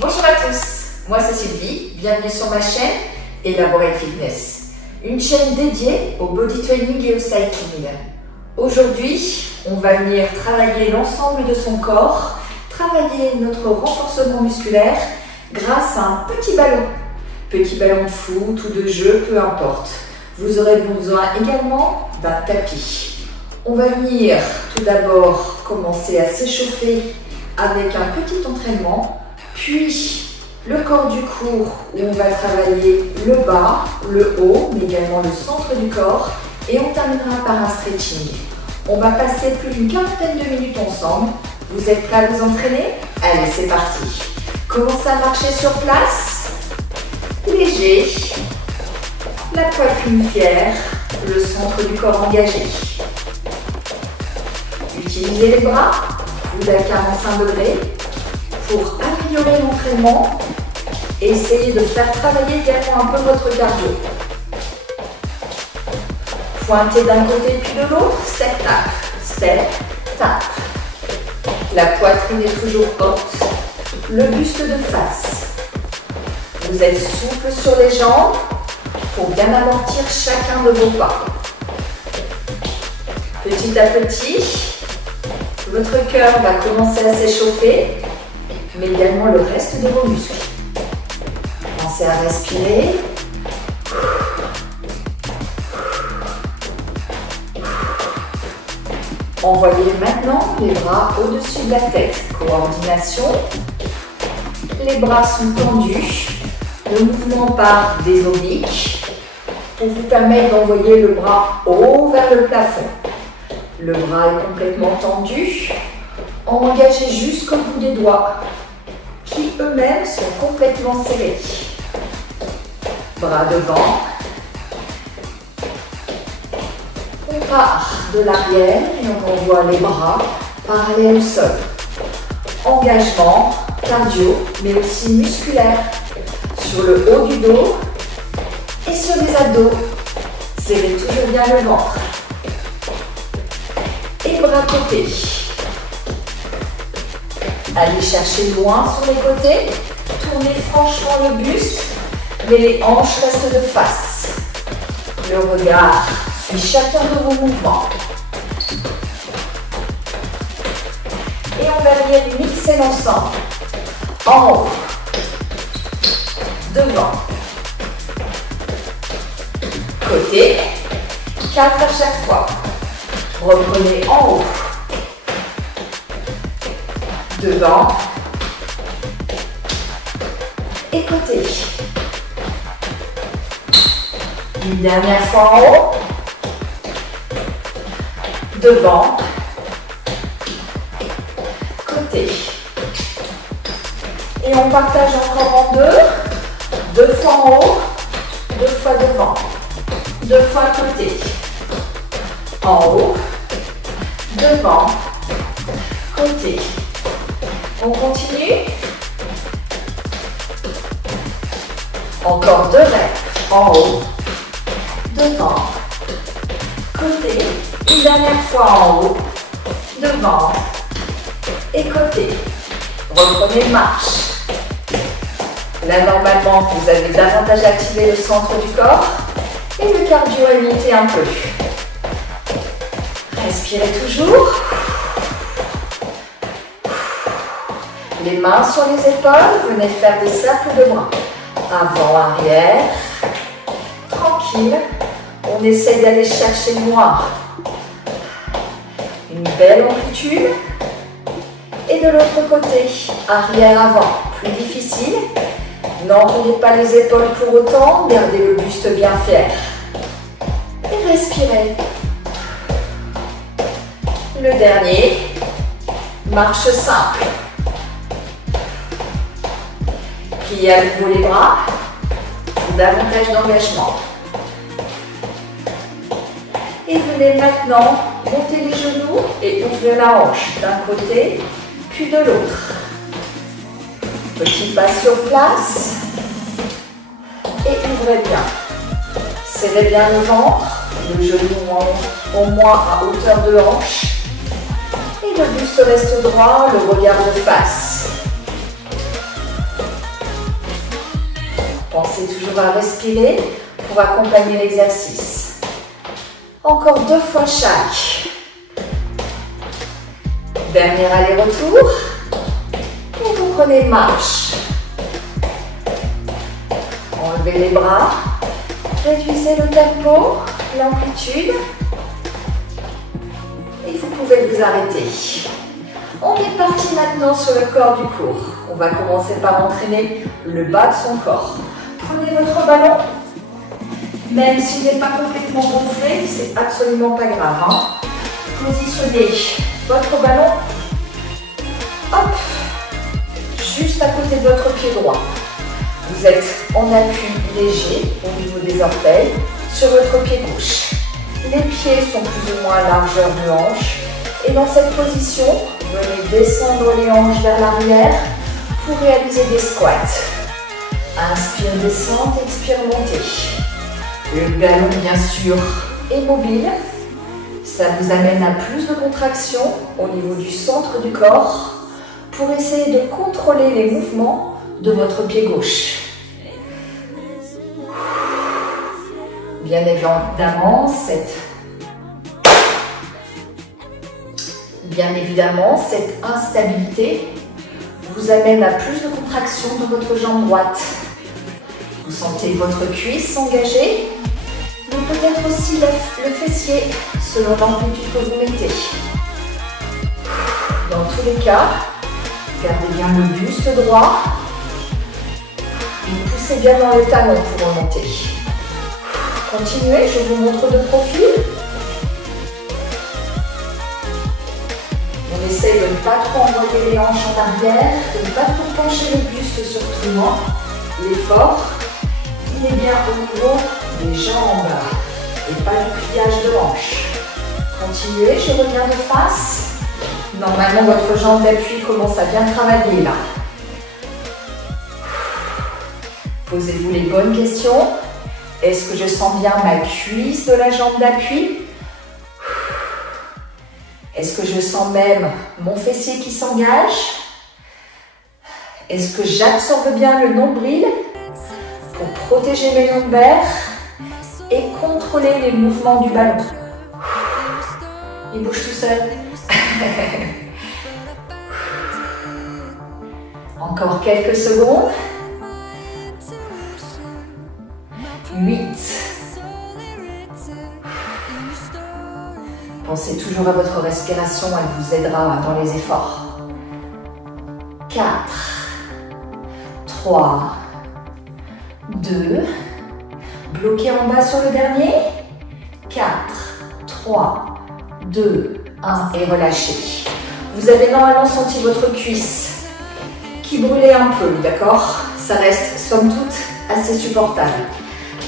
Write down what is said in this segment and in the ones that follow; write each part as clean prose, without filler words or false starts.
Bonjour à tous, moi c'est Sylvie, bienvenue sur ma chaîne Elaborate Fitness, une chaîne dédiée au body training et au cycling. Aujourd'hui, on va venir travailler l'ensemble de son corps, travailler notre renforcement musculaire grâce à un petit ballon de foot ou de jeu, peu importe. Vous aurez besoin également d'un tapis. On va venir tout d'abord commencer à s'échauffer avec un petit entraînement, puis le corps du cou où on va travailler le bas, le haut, mais également le centre du corps, et on terminera par un stretching. On va passer plus d'une quarantaine de minutes ensemble. Vous êtes prêts à vous entraîner? Allez, c'est parti. Commencez à marcher sur place, léger, la poitrine fière, le centre du corps engagé. Utilisez les bras, coude à 45 degrés, pour améliorer l'entraînement et essayer de faire travailler également un peu votre cardio. Pointez d'un côté puis de l'autre, step, tap. La poitrine est toujours haute, le buste de face. Vous êtes souple sur les jambes pour bien amortir chacun de vos pas. Petit à petit, votre cœur va commencer à s'échauffer, mais également le reste de vos muscles. Pensez à respirer. Envoyez maintenant les bras au-dessus de la tête. Coordination. Les bras sont tendus. Le mouvement part des obliques pour vous permettre d'envoyer le bras haut vers le plafond. Le bras est complètement tendu, engagé jusqu'au bout des doigts, qui eux-mêmes sont complètement serrés. Bras devant. On part de l'arrière et on envoie les bras parallèles au sol. Engagement cardio, mais aussi musculaire, sur le haut du dos et sur les abdos. Serrez toujours bien le ventre. Et bras côtés. Allez chercher loin sur les côtés. Tournez franchement le buste, mais les hanches restent de face. Le regard suit chacun de vos mouvements. Et on va venir mixer l'ensemble. En haut, devant, côté, 4 à chaque fois. Reprenez en haut, devant et côté. Une dernière fois en haut, devant, côté. Et on partage encore en deux fois en haut, 2 fois devant, 2 fois côté. En haut, devant, côté. On continue. Encore 2 reps. En haut, devant, côté. Une dernière fois en haut, devant et côté. Reprenez marche. Là, normalement, vous avez davantage activé le centre du corps et le cardio est monté un peu. Respirez toujours. Les mains sur les épaules, venez faire des cercles de bras. Avant, arrière. Tranquille. On essaie d'aller chercher loin. Une belle amplitude. Et de l'autre côté, arrière, avant. Plus difficile. N'enroulez pas les épaules pour autant. Gardez le buste bien fier. Et respirez. Le dernier, marche simple. Pliez à nouveau les bras pour davantage d'engagement. Et venez maintenant monter les genoux et ouvrir la hanche d'un côté puis de l'autre. Petit pas sur place et ouvrez bien. Serrez bien le ventre, le genou au moins à hauteur de hanche. Et le buste reste droit, le regard de face. Pensez toujours à respirer pour accompagner l'exercice. Encore 2 fois chaque. Dernier aller-retour. Et vous prenez marche. Enlevez les bras. Réduisez le tempo, l'amplitude. Et vous pouvez vous arrêter. On est parti maintenant sur le corps du cours. On va commencer par entraîner le bas de son corps. Prenez votre ballon. Même s'il n'est pas complètement gonflé, c'est absolument pas grave. Hein. Positionnez votre ballon. Hop. Juste à côté de votre pied droit. Vous êtes en appui léger au niveau des orteils sur votre pied gauche. Les pieds sont plus ou moins à largeur de hanche. Et dans cette position, venez descendre les hanches vers l'arrière pour réaliser des squats. Inspire, descente, expire, montée. Le ballon, bien sûr, est mobile. Ça vous amène à plus de contraction au niveau du centre du corps pour essayer de contrôler les mouvements de votre pied gauche. Bien évidemment, cette instabilité vous amène à plus de contraction de votre jambe droite. Vous sentez votre cuisse s'engager, mais peut-être aussi le fessier selon l'amplitude que vous mettez. Dans tous les cas, gardez bien le buste droit et poussez bien dans les talons pour remonter. Continuez, je vous montre de profil. On essaie de ne pas trop envoyer les hanches en arrière, de ne pas trop pencher le buste sur tout le monde. L'effort, il est bien au niveau des jambes et pas du pliage de hanches. Continuez, je reviens de face. Normalement, votre jambe d'appui commence à bien travailler là. Posez-vous les bonnes questions. Est-ce que je sens bien ma cuisse de la jambe d'appui? Est-ce que je sens même mon fessier qui s'engage? Est-ce que j'absorbe bien le nombril pour protéger mes lombaires et contrôler les mouvements du ballon? Il bouge tout seul. Encore quelques secondes. 8. Pensez toujours à votre respiration, elle vous aidera dans les efforts. 4, 3, 2, bloquez en bas sur le dernier. 4, 3, 2, 1 et relâchez. Vous avez normalement senti votre cuisse qui brûlait un peu, d'accord? Ça reste somme toute assez supportable.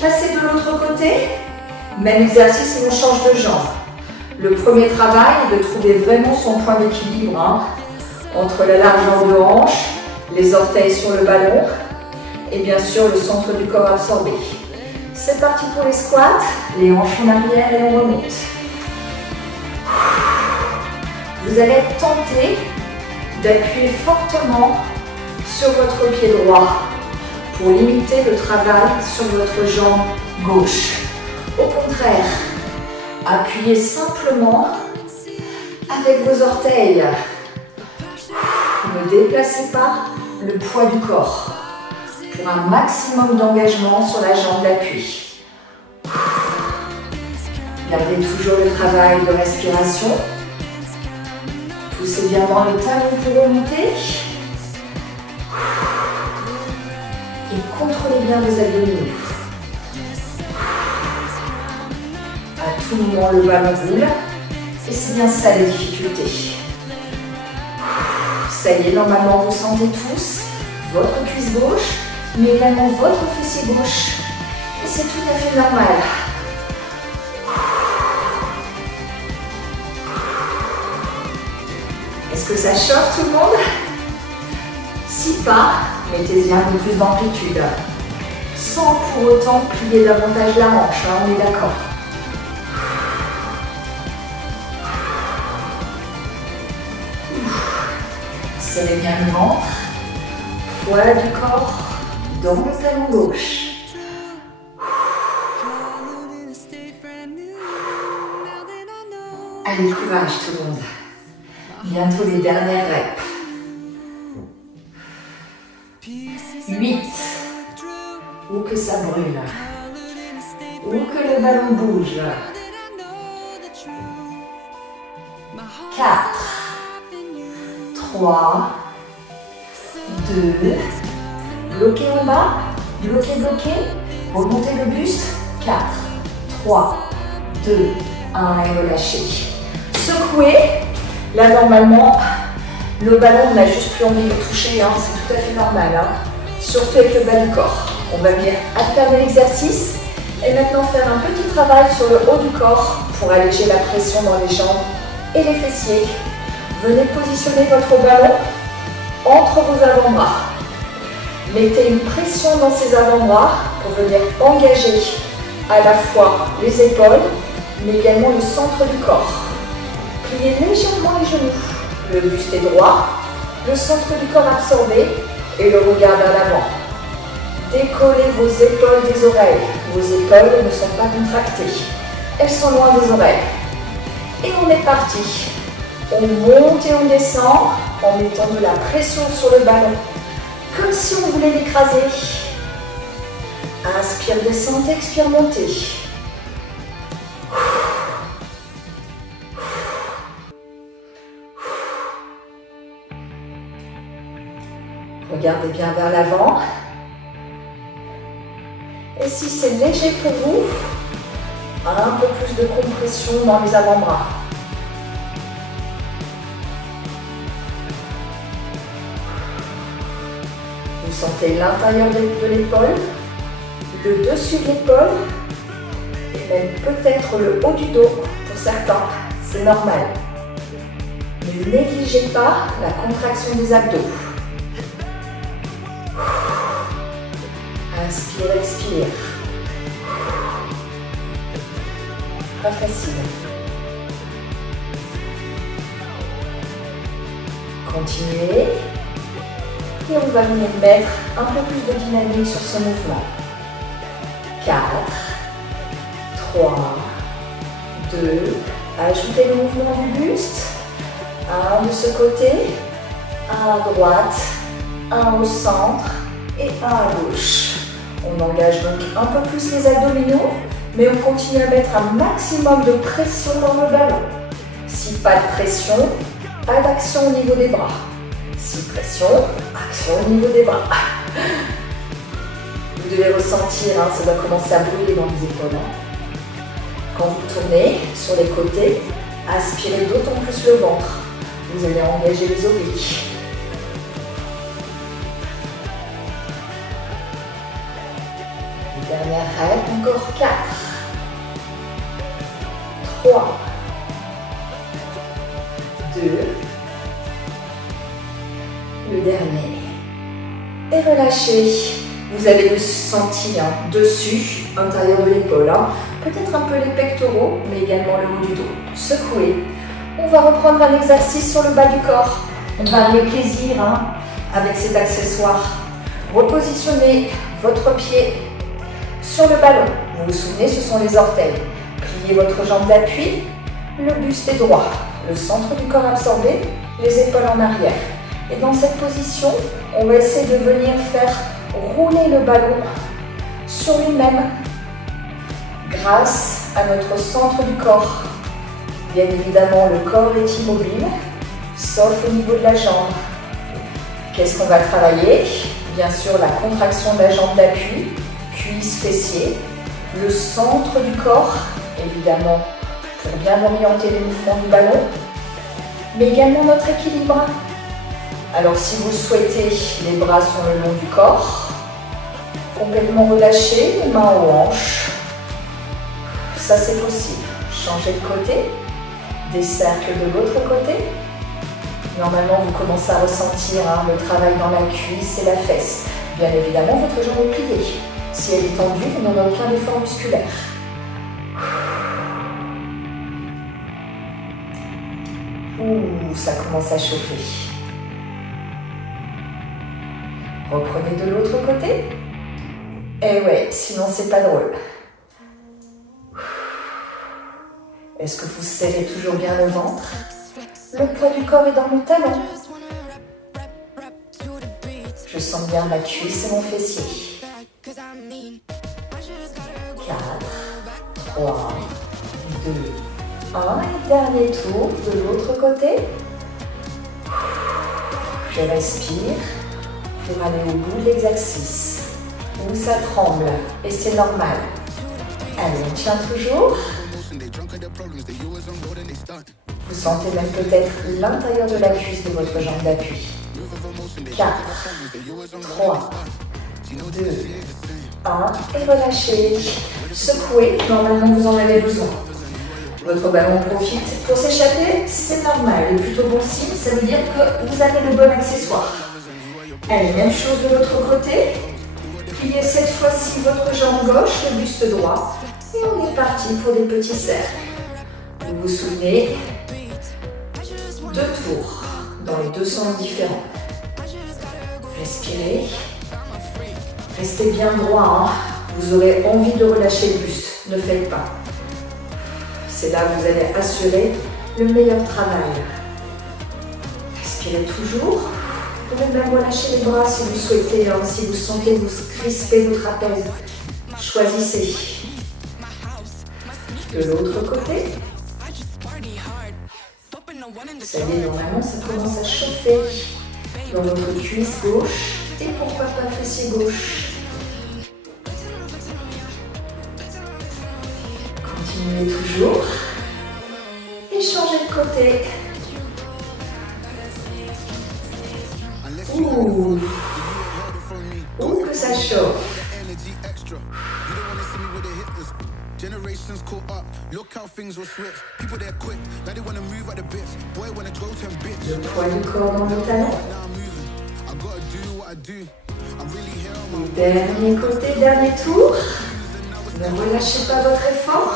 Passez de l'autre côté, même exercice et on change de jambe. Le premier travail est de trouver vraiment son point d'équilibre entre la largeur de hanche, les orteils sur le ballon et bien sûr le centre du corps absorbé. C'est parti pour les squats, les hanches en arrière et on remonte. Vous allez tenter d'appuyer fortement sur votre pied droit pour limiter le travail sur votre jambe gauche. Au contraire, appuyez simplement avec vos orteils. Ne déplacez pas le poids du corps pour un maximum d'engagement sur la jambe d'appui. Gardez toujours le travail de respiration. Poussez bien dans le talon pour remonter. Et contrôlez bien vos abdominaux. À tout moment, le ballon roule. Et c'est bien ça les difficultés. Ça y est, normalement, vous sentez tous votre cuisse gauche, mais également votre fessier gauche. Et c'est tout à fait normal. Est-ce que ça chauffe tout le monde? Si pas, mettez-y un peu plus d'amplitude. Sans pour autant plier davantage la hanche, on est d'accord. Serrez bien le ventre, poids du corps dans le talon gauche. Allez, courage tout le monde. Bientôt les dernières reps. 8. Ou que ça brûle. Ou que le ballon bouge. 4. 3. 2. Bloquez en bas. Bloquez, bloquez. Remontez le buste. 4. 3. 2. 1 et relâchez. Secouez. Là, normalement, le ballon, on n'a juste plus envie de le toucher. Hein. C'est tout à fait normal. Hein. Surtout avec le bas du corps. On va venir alterner l'exercice. Et maintenant, faire un petit travail sur le haut du corps pour alléger la pression dans les jambes et les fessiers. Venez positionner votre ballon entre vos avant-bras. Mettez une pression dans ces avant-bras pour venir engager à la fois les épaules, mais également le centre du corps. Pliez légèrement les genoux. Le buste est droit, le centre du corps absorbé et le regard vers l'avant. Décollez vos épaules des oreilles. Vos épaules ne sont pas contractées. Elles sont loin des oreilles. Et on est parti. On monte et on descend en mettant de la pression sur le ballon. Comme si on voulait l'écraser. Inspire, descendez, expire, montez. Regardez bien vers l'avant. Et si c'est léger pour vous, un peu plus de compression dans les avant-bras. Vous sentez l'intérieur de l'épaule, le dessus de l'épaule et même peut-être le haut du dos pour certains. C'est normal. Ne négligez pas la contraction des abdos. Inspire, expire. Pas facile. Continuez. Et on va venir mettre un peu plus de dynamique sur ce mouvement. 4, 3, 2, ajoutez le mouvement du buste. Un de ce côté, un à droite, un au centre et un à gauche. On engage donc un peu plus les abdominaux, mais on continue à mettre un maximum de pression dans le ballon. Si pas de pression, pas d'action au niveau des bras. Si pression, action au niveau des bras. Vous devez ressentir, hein, ça doit commencer à brûler dans les épaules. Hein. Quand vous tournez sur les côtés, aspirez d'autant plus le ventre. Vous allez engager les obliques. Dernière règle, encore 4, 3, 2, le dernier. Et relâchez. Vous avez le senti dessus, intérieur de l'épaule. Hein. Peut-être un peu les pectoraux, mais également le haut du dos. Secouez. On va reprendre un exercice sur le bas du corps. On va aller plaisir avec cet accessoire. Repositionnez votre pied sur le ballon. Vous vous souvenez, ce sont les orteils. Pliez votre jambe d'appui. Le buste est droit. Le centre du corps absorbé. Les épaules en arrière. Et dans cette position, on va essayer de venir faire rouler le ballon sur lui-même grâce à notre centre du corps. Bien évidemment, le corps est immobile, sauf au niveau de la jambe. Qu'est-ce qu'on va travailler? Bien sûr, la contraction de la jambe d'appui, cuisse, fessier, le centre du corps, évidemment, pour bien orienter les mouvements du ballon, mais également notre équilibre. Alors, si vous le souhaitez, les bras sur le long du corps, complètement relâchés, les mains aux hanches. Ça, c'est possible. Changez de côté, des cercles de l'autre côté. Normalement, vous commencez à ressentir le travail dans la cuisse et la fesse. Bien évidemment, votre jambe est pliée. Si elle est tendue, vous n'en avez aucun effort musculaire. Ouh, ça commence à chauffer. Reprenez de l'autre côté. Eh ouais, sinon c'est pas drôle. Est-ce que vous serrez toujours bien le ventre? Le poids du corps est dans le talon. Je sens bien ma cuisse et mon fessier. 4, 3, 2, 1. Et dernier tour de l'autre côté. Je respire pour aller au bout de l'exercice. Où ça tremble et c'est normal. Allez, on tient toujours. Vous sentez même peut-être l'intérieur de la cuisse de votre jambe d'appui. 4, 3, 2, 1 et relâchez. Secouez, normalement vous en avez besoin. Votre ballon profite pour s'échapper, c'est normal et plutôt bon signe, ça veut dire que vous avez le bon accessoire. Allez, même chose de l'autre côté. Pliez cette fois-ci votre jambe gauche, le buste droit. Et on est parti pour des petits cercles. Vous vous souvenez, 2 tours dans les 2 sens différents. Respirez. Restez bien droit. Hein. Vous aurez envie de relâcher le buste. Ne faites pas. C'est là que vous allez assurer le meilleur travail. Respirez toujours. Vous pouvez même relâcher les bras si vous souhaitez. Hein. Si vous sentez vous crisper vos trapèzes. Choisissez. De l'autre côté. Vous savez, normalement, ça commence à chauffer dans votre cuisse gauche et pourquoi pas fessier gauche. Continuez toujours et changez de côté. Ouh, que ça chauffe. Le poids du corps dans le talon. Dernier côté, dernier tour. Ne relâchez pas votre effort.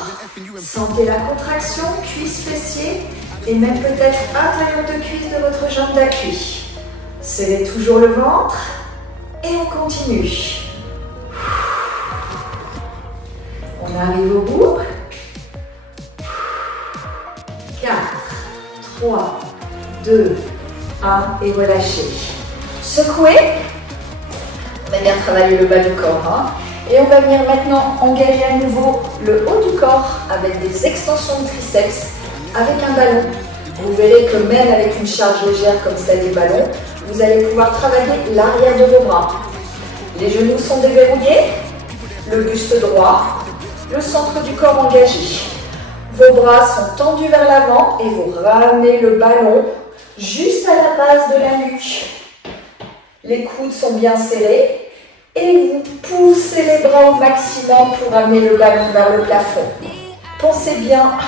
Sentez la contraction, cuisse, fessier et même peut-être intérieur de cuisse de votre jambe d'appui. Serrez toujours le ventre et on continue. On arrive au bout. 4, 3, 2, 1 et relâchez. Secouez. On a bien travaillé le bas du corps. Hein. Et on va venir maintenant engager à nouveau le haut du corps avec des extensions de triceps avec un ballon. Vous verrez que même avec une charge légère comme celle des ballons, vous allez pouvoir travailler l'arrière de vos bras. Les genoux sont déverrouillés, le buste droit, le centre du corps engagé. Vos bras sont tendus vers l'avant et vous ramenez le ballon juste à la base de la nuque. Les coudes sont bien serrés et vous poussez les bras au maximum pour ramener le ballon vers le plafond. Pensez bien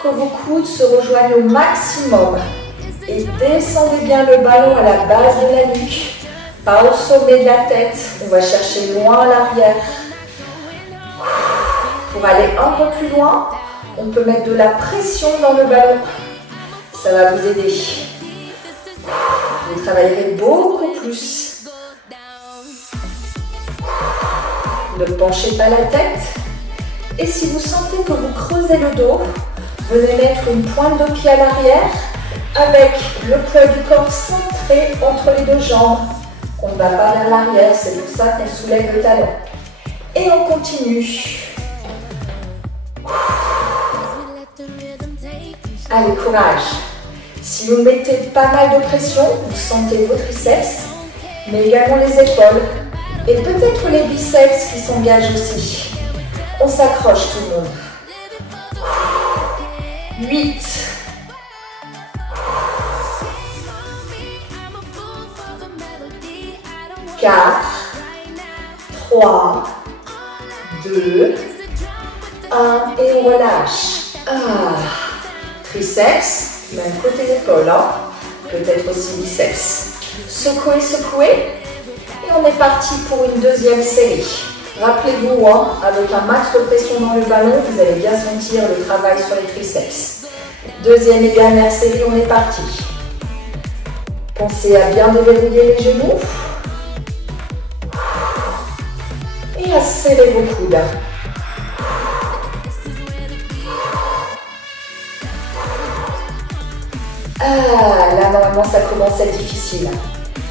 que vos coudes se rejoignent au maximum et descendez bien le ballon à la base de la nuque, pas au sommet de la tête. On va chercher loin à l'arrière. Pour aller un peu plus loin, on peut mettre de la pression dans le ballon. Ça va vous aider. Vous travaillerez beaucoup plus. Ne penchez pas la tête. Et si vous sentez que vous creusez le dos, venez mettre une pointe de pied à l'arrière avec le poids du corps centré entre les deux jambes. On ne va pas vers l'arrière, c'est pour ça qu'on soulève le talon. Et on continue. Allez, courage. Si vous mettez pas mal de pression, vous sentez vos triceps, mais également les épaules et peut-être les biceps qui s'engagent aussi. On s'accroche tout le monde. 8. 4, 3, 2, 1 et on relâche. Triceps, même côté d'épaule, hein. Peut-être aussi biceps. Secouez, secouez. Et on est parti pour une deuxième série. Rappelez-vous, hein, avec un max de pression dans le ballon, vous allez bien sentir le travail sur les triceps. Deuxième et dernière série, on est parti. Pensez à bien déverrouiller les genoux. Et Bien serrez vos coudes. Ah, là normalement ça commence à être difficile.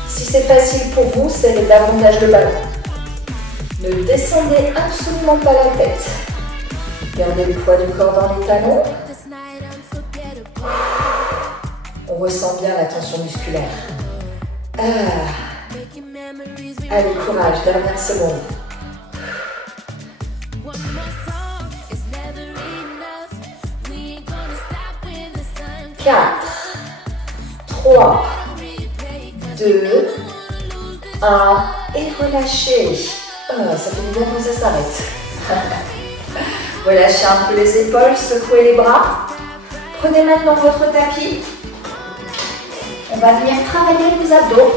Si c'est facile pour vous, serrez davantage le ballon. Ne descendez absolument pas la tête. Gardez le poids du corps dans les talons. On ressent bien la tension musculaire. Allez, courage, dernière seconde. 4, 3, 2, 1 et relâchez. Ça fait du bien quand ça s'arrête. Relâchez un peu les épaules, secouez les bras. Prenez maintenant votre tapis. On va venir travailler les abdos.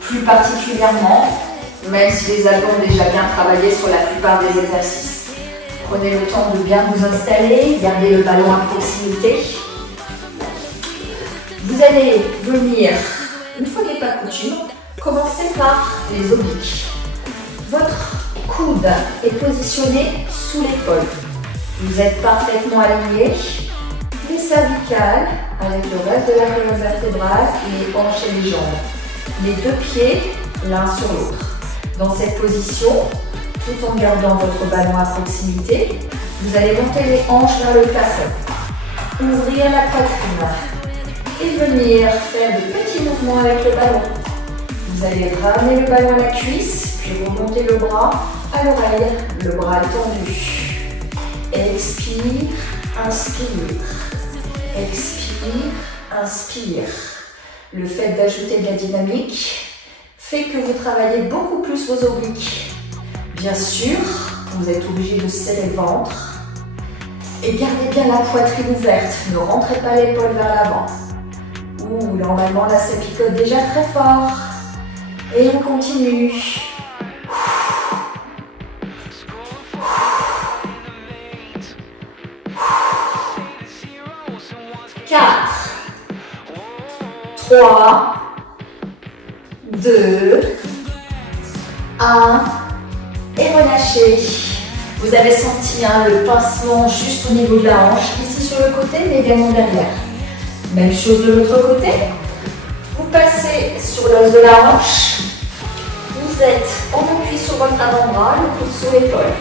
Plus particulièrement, même si les abdos ont déjà bien travaillé sur la plupart des exercices. Prenez le temps de bien vous installer, gardez le ballon à proximité. Vous allez venir, une fois n'est pas coutume, commencer par les obliques. Votre coude est positionné sous l'épaule. Vous êtes parfaitement aligné. Les cervicales avec le reste de la colonne vertébrale, les hanches et les jambes. Les deux pieds l'un sur l'autre. Dans cette position, tout en gardant votre ballon à proximité, vous allez monter les hanches vers le plafond. Ouvrir la poitrine et venir faire de petits mouvements avec le ballon. Vous allez ramener le ballon à la cuisse, puis remonter le bras à l'oreille, le bras tendu. Expire, inspire. Expire, inspire. Le fait d'ajouter de la dynamique fait que vous travaillez beaucoup plus vos obliques. Bien sûr, vous êtes obligé de serrer le ventre et gardez bien la poitrine ouverte. Ne rentrez pas l'épaule vers l'avant. Ouh, normalement là ça picote déjà très fort. Et on continue. 4, 3, 2, 1 et relâchez. Vous avez senti le pincement juste au niveau de la hanche, ici sur le côté mais également derrière. Même chose de l'autre côté. Vous passez sur l'os de la hanche. Vous êtes en appui sur votre avant-bras, le coude sous l'épaule.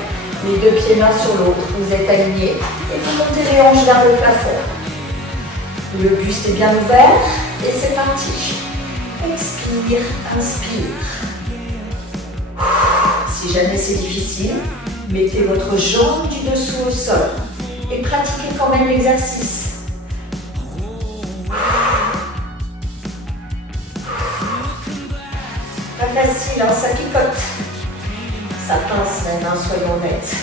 Les deux pieds l'un sur l'autre. Vous êtes alignés et vous montez les hanches vers le plafond. Le buste est bien ouvert et c'est parti. Expire, inspire. Si jamais c'est difficile, mettez votre jambe du dessous au sol et pratiquez quand même l'exercice. Pas facile, hein, ça picote. Ça pince même, hein, soyons honnêtes.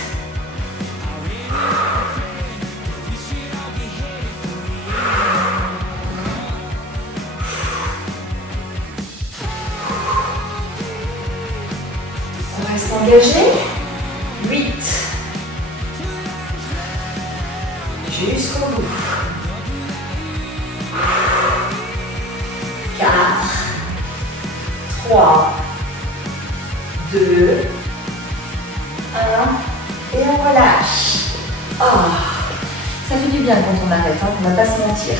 On reste engagé. 8. Jusqu'au bout. 4. 3. 2. 1. Et on relâche. Ah, ça fait du bien quand on arrête, hein, on ne va pas se mentir.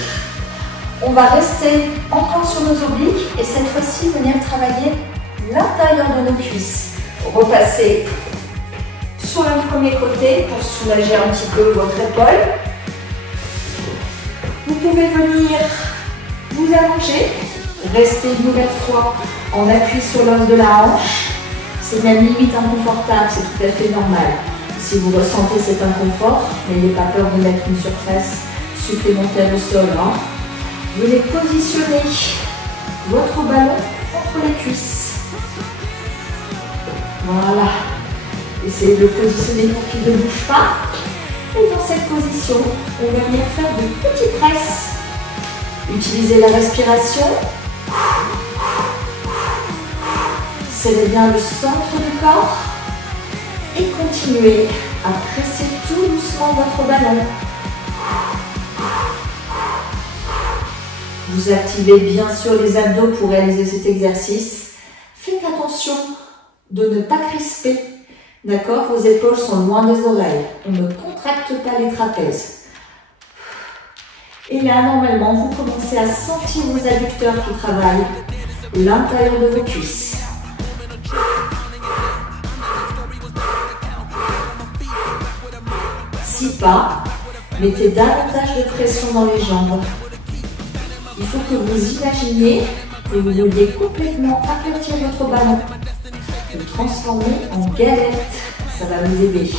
On va rester encore sur nos obliques et cette fois-ci venir travailler l'intérieur de nos cuisses. Repassez sur le premier côté pour soulager un petit peu votre épaule. Vous pouvez venir vous allonger, rester une nouvelle fois en appui sur l'os de la hanche. C'est même limite inconfortable, c'est tout à fait normal. Si vous ressentez cet inconfort, n'ayez pas peur de mettre une surface supplémentaire au sol. Hein. Venez positionner votre ballon entre les cuisses. Voilà. Essayez de le positionner pour qu'il ne bouge pas. Et dans cette position, on va venir faire de petites presses. Utilisez la respiration. Serrez bien le centre du corps. Et continuez à presser tout doucement votre ballon. Vous activez bien sûr les abdos pour réaliser cet exercice. Faites attention de ne pas crisper. D'accord? Vos épaules sont loin des oreilles. On ne contracte pas les trapèzes. Et là, normalement, vous commencez à sentir vos adducteurs qui travaillent l'intérieur de vos cuisses. Si pas, mettez davantage de pression dans les jambes. Il faut que vous imaginiez que vous vouliez complètement aplatir votre ballon. Le transformer en galette, ça va vous aider.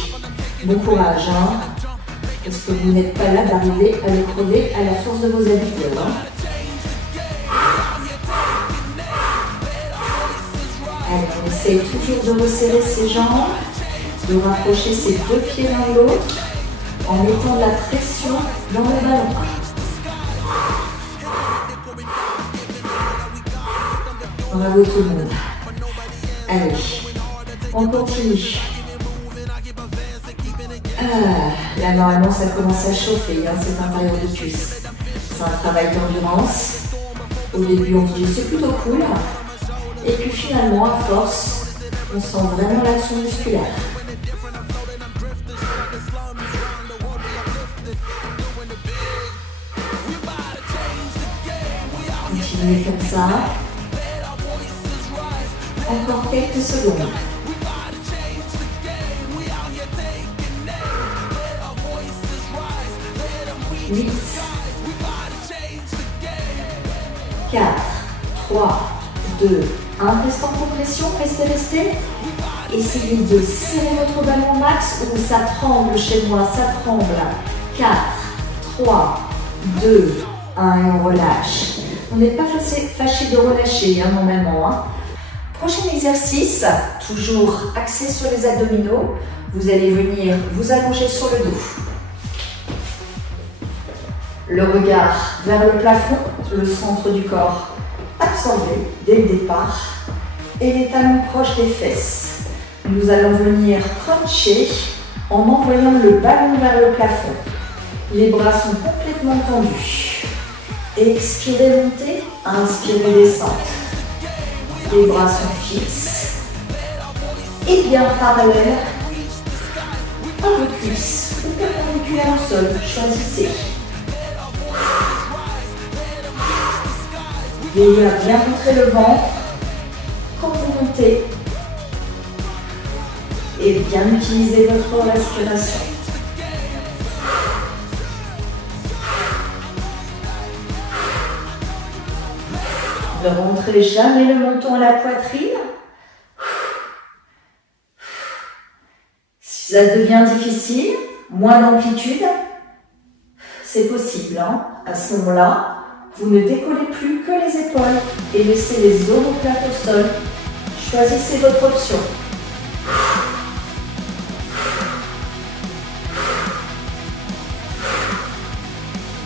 Bon courage, hein, parce que vous n'êtes pas là d'arriver à le crever à la force de vos adducteurs. Hein. Allez, on essaye toujours de resserrer ses jambes, de rapprocher ses deux pieds l'un de l'autre, en mettant de la pression dans le ballon. Bravo tout le monde. Allez, on continue. Là, normalement, ça commence à chauffer, hein, cet intérieur de cuisse. C'est un travail d'endurance. Au début, on se dit c'est plutôt cool. Et puis finalement, à force, on sent vraiment l'action musculaire. Continuez comme ça. Encore quelques secondes. 8, 4, 3, 2, 1. Reste en compression, restez. Essayez de serrer votre ballon au max ou ça tremble chez moi, ça tremble. 4, 3, 2, 1 et on relâche. On n'est pas fâché de relâcher, hein, normalement. Hein. Prochain exercice, toujours axé sur les abdominaux. Vous allez venir vous allonger sur le dos. Le regard vers le plafond, le centre du corps absorbé dès le départ et les talons proches des fesses. Nous allons venir cruncher en envoyant le ballon vers le plafond. Les bras sont complètement tendus. Expirez, montez, inspirez, descente. Les bras sont fixes et bien parallèles à vos cuisses ou perpendiculaires au sol, choisissez. Veillez à bien montrer le ventre quand vous montez et bien utiliser votre respiration. Ne rentrez jamais le menton à la poitrine. Si ça devient difficile, moins d'amplitude, c'est possible. Hein. À ce moment-là, vous ne décollez plus que les épaules et laissez les omoplates au sol. Choisissez votre option.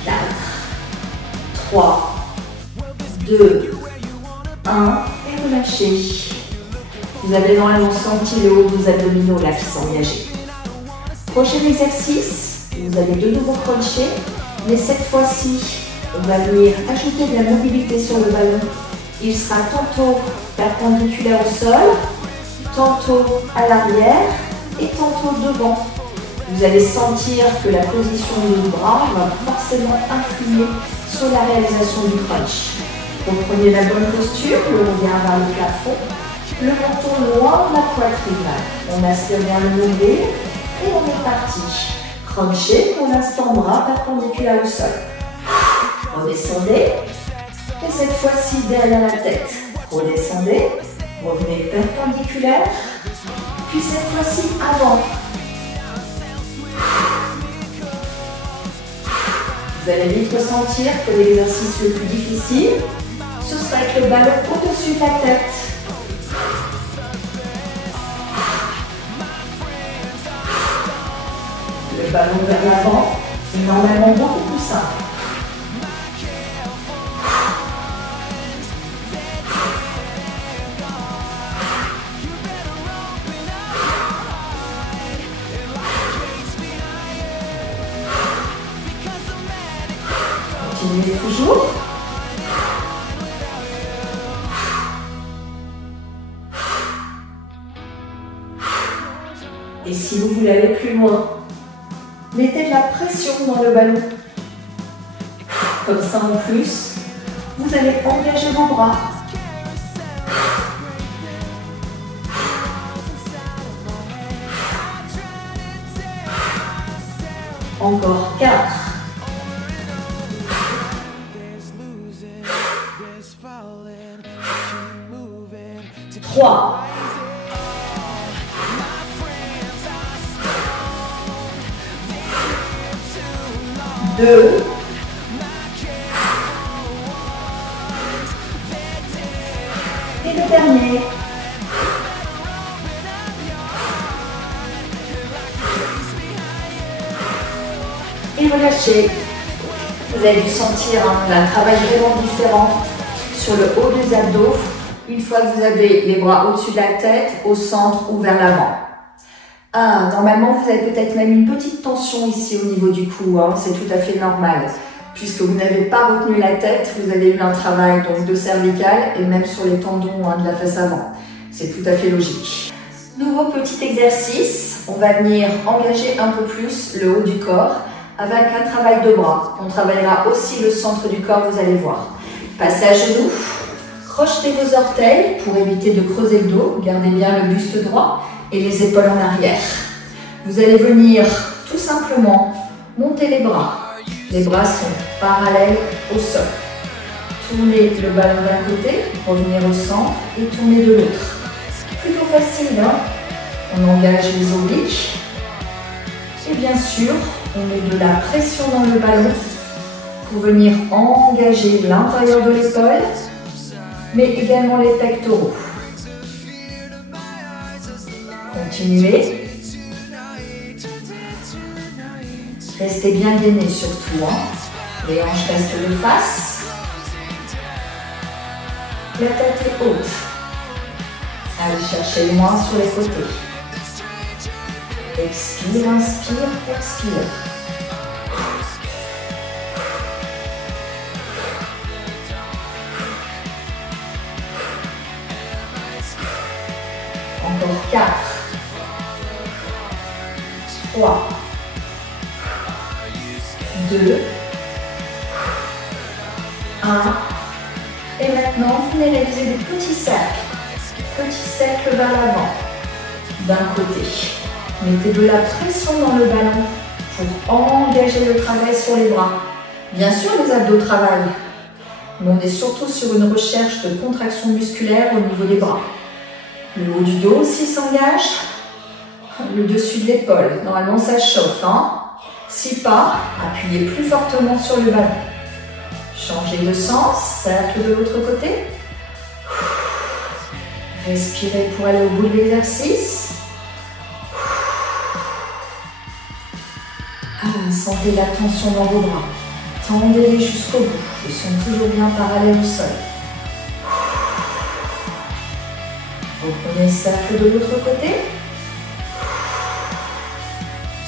4, 3, 2, 1 et relâchez. Vous avez normalement senti le haut de vos abdominaux là qui sont engagés. Prochain exercice, vous allez de nouveau cruncher, mais cette fois-ci, on va venir ajouter de la mobilité sur le ballon. Il sera tantôt perpendiculaire au sol, tantôt à l'arrière et tantôt devant. Vous allez sentir que la position du bras va forcément influer sur la réalisation du crunch. Reprenez la bonne posture, le regard vers le plafond, le menton loin de la poitrine. On aspire bien le nombril et on est parti. Crunchez pour l'instant, bras perpendiculaires au sol. Redescendez et cette fois-ci derrière la tête. Redescendez, revenez perpendiculaire, puis cette fois-ci avant. Vous allez vite ressentir que l'exercice le plus difficile, ce sera avec le ballon au-dessus de la tête. Le ballon vers l'avant est normalement beaucoup plus simple. Continuez toujours. Et si vous voulez aller plus loin, mettez de la pression dans le ballon. Comme ça en plus, vous allez engager vos bras. Encore 4. 3. 2. Et le dernier. Et relâchez. Vous avez dû sentir un travail vraiment différent sur le haut des abdos. Une fois que vous avez les bras au-dessus de la tête, au centre ou vers l'avant. Normalement, vous avez peut-être même une petite tension ici au niveau du cou. C'est tout à fait normal. Puisque vous n'avez pas retenu la tête, vous avez eu un travail donc, de cervical et même sur les tendons de la face avant. C'est tout à fait logique. Nouveau petit exercice. On va venir engager un peu plus le haut du corps avec un travail de bras. On travaillera aussi le centre du corps, vous allez voir. Passez à genoux. Crochetez vos orteils pour éviter de creuser le dos. Gardez bien le buste droit et les épaules en arrière. Vous allez venir tout simplement monter les bras. Les bras sont parallèles au sol. Tournez le ballon d'un côté, revenir au centre et tourner de l'autre. Plutôt facile, On engage les obliques. Et bien sûr, on met de la pression dans le ballon pour venir engager l'intérieur de l'épaule, mais également les pectoraux. Continuez. Restez bien gainés surtout. Les hanches restent de face. La tête est haute. Allez chercher loin sur les côtés. Expire, inspire, expire. Encore 4, 3, 2, 1. Et maintenant, vous venez réaliser des petits cercles. Petits cercles vers l'avant. D'un côté. Mettez de la pression dans le ballon pour engager le travail sur les bras. Bien sûr, les abdos travaillent. Mais on est surtout sur une recherche de contraction musculaire au niveau des bras. Le haut du dos aussi s'engage. Le dessus de l'épaule. Normalement, ça chauffe. Si pas, appuyez plus fortement sur le ballon. Changez de sens. Cercle de l'autre côté. Respirez pour aller au bout de l'exercice. Sentez la tension dans vos bras. Tendez-les jusqu'au bout. Ils sont toujours bien parallèles au sol. Reprenez le cercle de l'autre côté.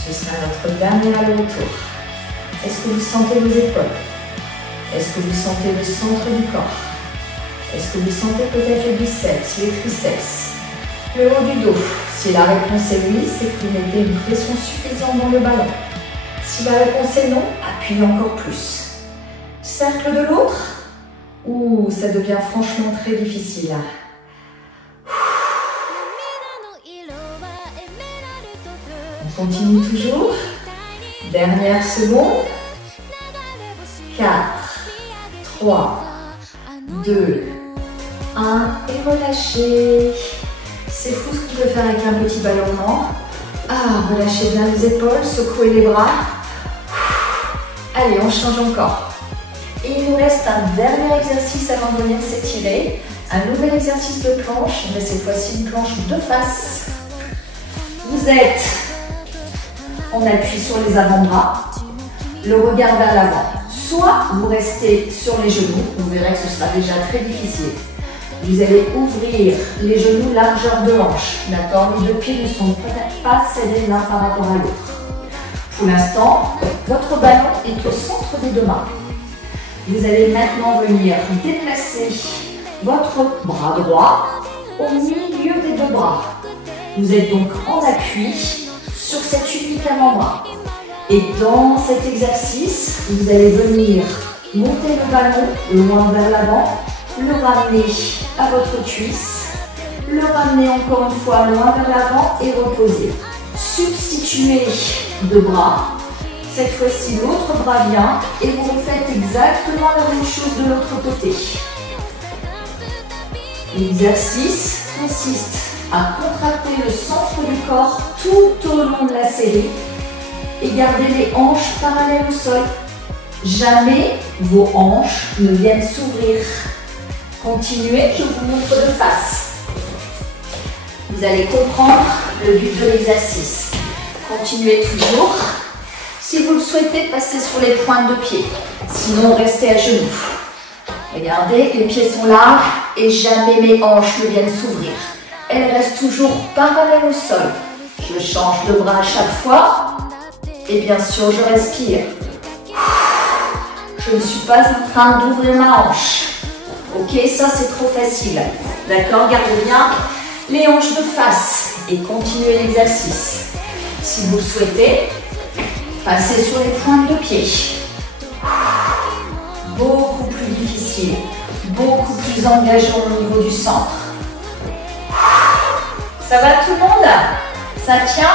Ce sera notre dernier aller-retour. Est-ce que vous sentez vos épaules? Est-ce que vous sentez le centre du corps? Est-ce que vous sentez peut-être les biceps, les triceps? Le haut du dos. Si la réponse est oui, c'est que vous mettez une pression suffisante dans le ballon. Si la réponse est non, appuyez encore plus. Cercle de l'autre. Ça devient franchement très difficile. On continue toujours. Dernière seconde. 4, 3, 2, 1 et relâchez. C'est fou ce qu'on peut faire avec un petit ballonnement. Relâchez bien les épaules, secouez les bras. Allez, on change encore. Et il nous reste un dernier exercice avant de venir s'étirer. Un nouvel exercice de planche, mais cette fois-ci une planche de face. Vous êtes en appui sur les avant-bras, le regard vers l'avant. Soit vous restez sur les genoux, vous verrez que ce sera déjà très difficile. Vous allez ouvrir les genoux largeur de hanche, d'accord? Les deux pieds ne sont pas serrés l'un par rapport à l'autre. Pour l'instant, votre ballon est au centre des deux mains. Vous allez maintenant venir déplacer votre bras droit au milieu des deux bras. Vous êtes donc en appui sur cet unique avant-bras. Et dans cet exercice, vous allez venir monter le ballon loin vers l'avant, le ramener à votre cuisse, le ramener encore une fois loin vers l'avant et reposer. Substituez deux bras. Cette fois-ci, l'autre bras vient et vous refaites exactement la même chose de l'autre côté. L'exercice consiste à contracter le centre du corps tout au long de la série et garder les hanches parallèles au sol. Jamais vos hanches ne viennent s'ouvrir. Continuez, je vous montre de face. Vous allez comprendre le but de l'exercice. Continuez toujours. Si vous le souhaitez, passez sur les pointes de pied. Sinon, restez à genoux. Regardez, les pieds sont larges et jamais mes hanches ne viennent s'ouvrir. Elles restent toujours parallèles au sol. Je change de bras à chaque fois. Et bien sûr, je respire. Je ne suis pas en train d'ouvrir ma hanche. Ok, ça c'est trop facile. D'accord, gardez bien les hanches de face et continuez l'exercice. Si vous le souhaitez, passez sur les pointes de pied. Beaucoup plus difficile, beaucoup plus engageant au niveau du centre. Ça va tout le monde? Ça tient?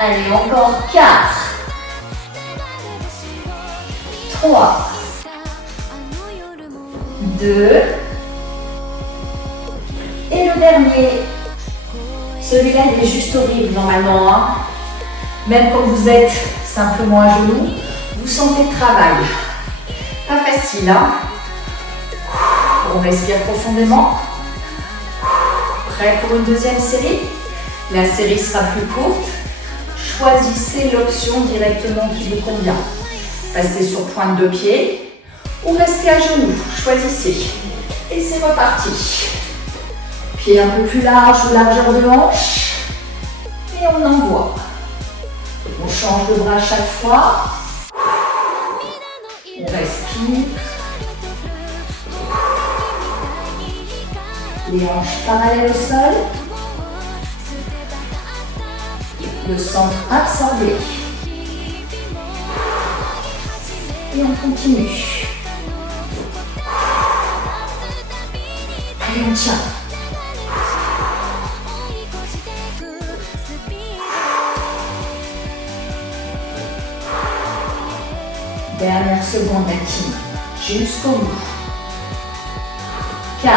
Allez, encore 4, 3, 2, et le dernier. Celui-là, il est juste horrible normalement. Hein. Même quand vous êtes simplement à genoux, vous sentez le travail. Pas facile, hein? On respire profondément. Prêt pour une deuxième série? La série sera plus courte. Choisissez l'option directement qui vous convient. Passez sur pointe de pied ou restez à genoux. Choisissez. Et c'est reparti. Pied un peu plus large ou largeur de hanche. Et on envoie. On change de bras à chaque fois. On respire. Les hanches parallèles au sol. Le centre absorbé. Et on continue. Allez, on tient. Dernière seconde active. Jusqu'au bout. 4,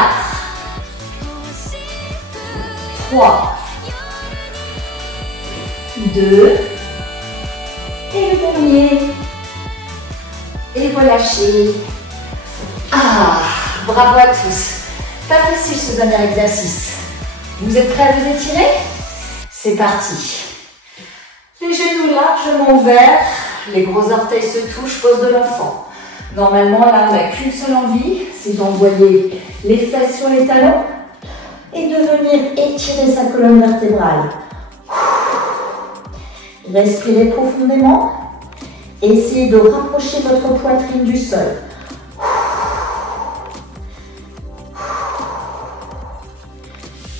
3, 2, et le dernier. Et relâchez. Ah, bravo à tous. Pas facile ce dernier exercice. Vous êtes prêts à vous étirer? C'est parti. Les genoux largement ouverts, les gros orteils se touchent, pose de l'enfant. Normalement, là, on n'a qu'une seule envie, c'est d'envoyer les fesses sur les talons et de venir étirer sa colonne vertébrale. Respirez profondément. Essayez de rapprocher votre poitrine du sol.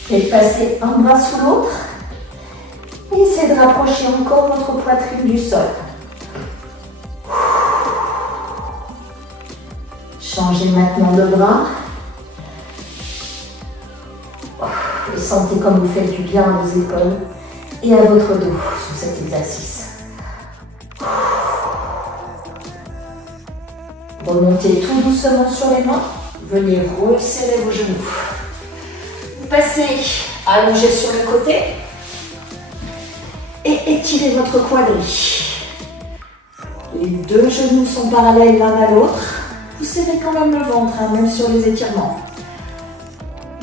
Faites passer un bras sous l'autre. Essayez de rapprocher encore votre poitrine du sol. Changez maintenant de bras. Et sentez comme vous faites du bien à vos épaules et à votre dos sur cet exercice. Remontez tout doucement sur les mains. Venez resserrer vos genoux. Vous passez allongé sur le côté et étirez votre quadri. Les deux genoux sont parallèles l'un à l'autre. Vous serrez quand même le ventre, hein, même sur les étirements.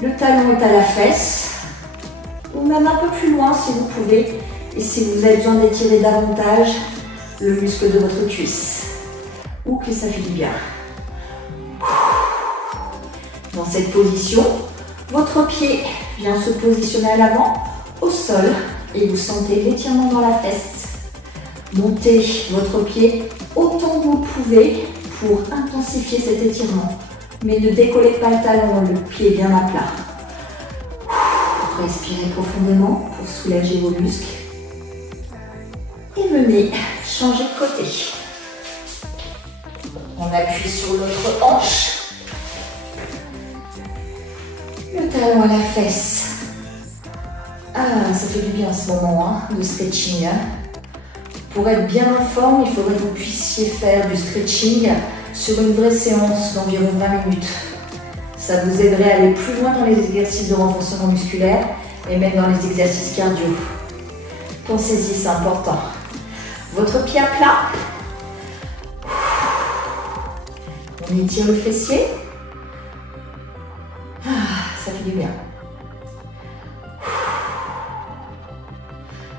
Le talon est à la fesse, ou même un peu plus loin si vous pouvez, et si vous avez besoin d'étirer davantage le muscle de votre cuisse, ou que ça fait du bien. Dans cette position, votre pied vient se positionner à l'avant, au sol, et vous sentez l'étirement dans la fesse. Montez votre pied autant que vous pouvez pour intensifier cet étirement. Mais ne décollez pas le talon, le pied bien à plat. Respirez profondément pour soulager vos muscles. Et venez changer de côté. On appuie sur l'autre hanche. Le talon à la fesse. Ah, ça fait du bien en ce moment, hein, de stretching. Pour être bien en forme, il faudrait que vous puissiez faire du stretching sur une vraie séance d'environ 20 minutes. Ça vous aiderait à aller plus loin dans les exercices de renforcement musculaire et même dans les exercices cardio. Pensez-y, c'est important. Votre pied à plat. On étire le fessier. Ah, ça fait du bien.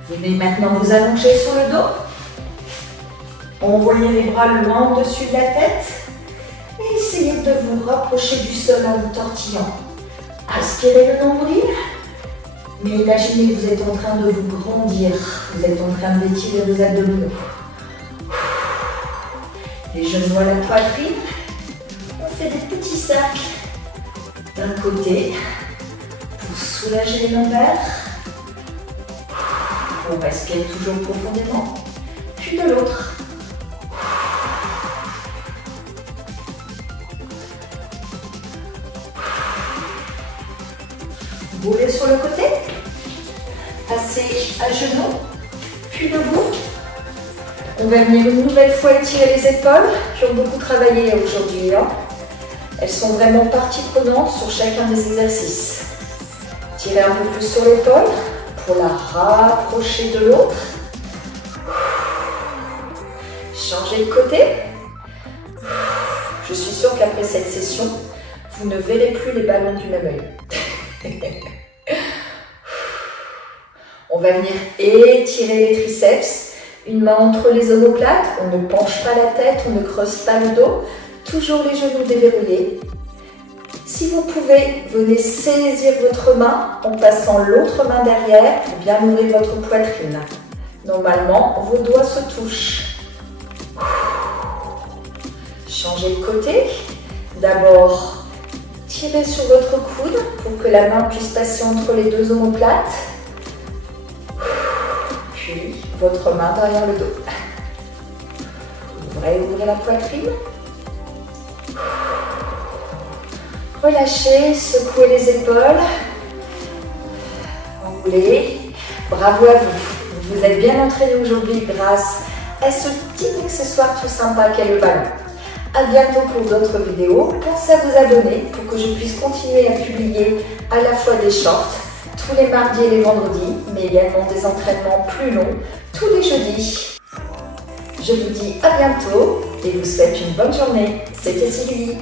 Venez maintenant vous allonger sur le dos. Envoyez les bras loin au-dessus de la tête. Et essayez de vous rapprocher du sol en vous tortillant. Aspirez le nombril. Mais imaginez que vous êtes en train de vous grandir. Vous êtes en train d'étirer vos abdominaux. Les genoux à la poitrine. On fait des petits cercles d'un côté pour soulager les lombaires. On respire toujours profondément. Puis de l'autre. Roulez sur le côté. Passez à genoux. Puis debout. On va venir une nouvelle fois étirer les épaules qui ont beaucoup travaillé aujourd'hui. Elles sont vraiment partie prenante sur chacun des exercices. Tirez un peu plus sur l'épaule pour la rapprocher de l'autre. Changez de côté. Je suis sûre qu'après cette session, vous ne verrez plus les ballons du même œil. On va venir étirer les triceps. Une main entre les omoplates, on ne penche pas la tête, on ne creuse pas le dos. Toujours les genoux déverrouillés. Si vous pouvez, venez saisir votre main en passant l'autre main derrière pour bien ouvrir votre poitrine. Normalement, vos doigts se touchent. Changez de côté. D'abord, tirez sur votre coude pour que la main puisse passer entre les deux omoplates. Puis, votre main derrière le dos. Ouvrez la poitrine. Relâchez, secouez les épaules. Enroulez. Bravo à vous. Vous êtes bien entraîné aujourd'hui grâce à ce petit accessoire tout sympa qu'est le ballon. À bientôt pour d'autres vidéos. Pensez à vous abonner pour que je puisse continuer à publier à la fois des shorts tous les mardis et les vendredis, mais également des entraînements plus longs tous les jeudis. Je vous dis à bientôt et vous souhaite une bonne journée. C'était Sylvie.